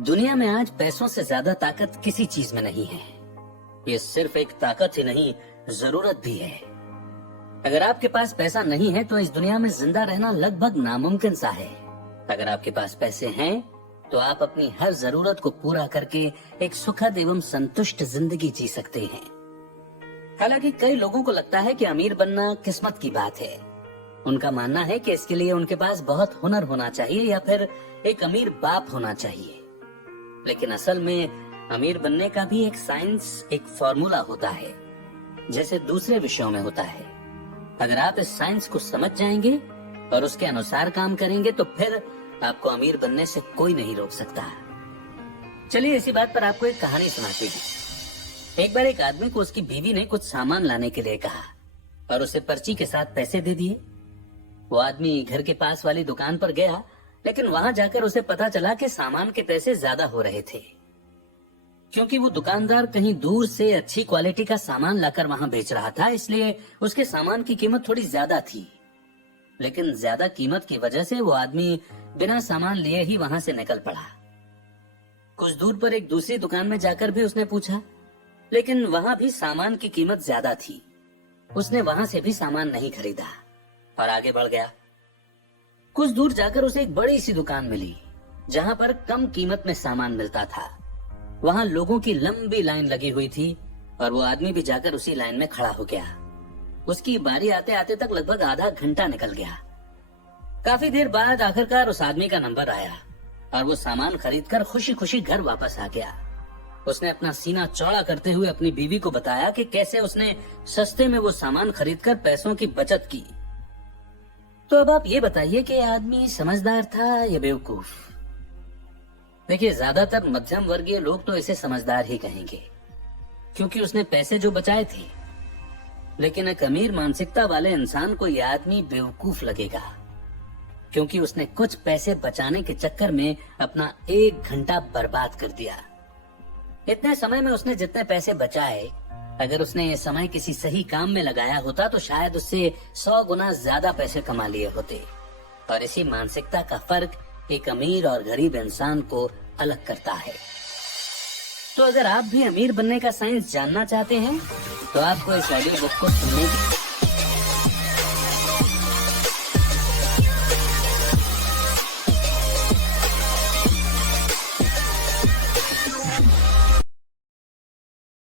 दुनिया में आज पैसों से ज्यादा ताकत किसी चीज में नहीं है। ये सिर्फ एक ताकत ही नहीं, जरूरत भी है। अगर आपके पास पैसा नहीं है तो इस दुनिया में जिंदा रहना लगभग नामुमकिन सा है। अगर आपके पास पैसे हैं तो आप अपनी हर जरूरत को पूरा करके एक सुखद एवं संतुष्ट जिंदगी जी सकते हैं। हालांकि कई लोगों को लगता है कि अमीर बनना किस्मत की बात है। उनका मानना है कि इसके लिए उनके पास बहुत हुनर होना चाहिए या फिर एक अमीर बाप होना चाहिए। लेकिन असल में अमीर बनने का भी एक साइंस, एक फॉर्मूला होता है, जैसे दूसरे विषयों में होता है। अगर आप इस साइंस को समझ जाएंगे और उसके अनुसार काम करेंगे तो फिर आपको अमीर बनने से कोई नहीं रोक सकता। चलिए इसी बात पर आपको एक कहानी सुनाते हैं। एक बार एक आदमी को उसकी बीवी ने कुछ सामान लाने के लिए कहा और उसे पर्ची के साथ पैसे दे दिए। वो आदमी घर के पास वाली दुकान पर गया, लेकिन वहां जाकर उसे पता चला कि सामान के पैसे ज्यादा हो रहे थे। क्योंकि वो दुकानदार कहीं दूर से अच्छी क्वालिटी का सामान लाकर वहां बेच रहा था, इसलिए उसके सामान की कीमत थोड़ी ज्यादा थी। लेकिन ज्यादा कीमत की वजह से वो आदमी बिना सामान लिए ही वहां से निकल पड़ा। कुछ दूर पर एक दूसरी दुकान में जाकर भी उसने पूछा, लेकिन वहां भी सामान की कीमत ज्यादा थी। उसने वहां से भी सामान नहीं खरीदा और आगे बढ़ गया। कुछ दूर जाकर उसे एक बड़ी सी दुकान मिली जहां पर कम कीमत में सामान मिलता था। वहां लोगों की लंबी लाइन लगी हुई थी और वो आदमी भी जाकर उसी लाइन में खड़ा हो गया। उसकी बारी आते आते तक लगभग आधा घंटा निकल गया। काफी देर बाद आखिरकार उस आदमी का नंबर आया और वो सामान खरीदकर खुशी खुशी घर वापस आ गया। उसने अपना सीना चौड़ा करते हुए अपनी बीवी को बताया कि कैसे उसने सस्ते में वो सामान खरीदकर पैसों की बचत की। तो अब आप ये बताइए कि आदमी समझदार था या बेवकूफ? देखिए, ज्यादातर मध्यम वर्गीय लोग तो इसे समझदार ही कहेंगे, क्योंकि उसने पैसे जो बचाए थे। लेकिन एक अमीर मानसिकता वाले इंसान को यह आदमी बेवकूफ लगेगा, क्योंकि उसने कुछ पैसे बचाने के चक्कर में अपना 1 घंटा बर्बाद कर दिया। इतने समय में उसने जितने पैसे बचाए, अगर उसने ये समय किसी सही काम में लगाया होता तो शायद उससे 100 गुना ज्यादा पैसे कमा लिए होते। और इसी मानसिकता का फर्क एक अमीर और गरीब इंसान को अलग करता है। तो अगर आप भी अमीर बनने का साइंस जानना चाहते हैं तो आपको इस ऑडियो बुक को सुनने की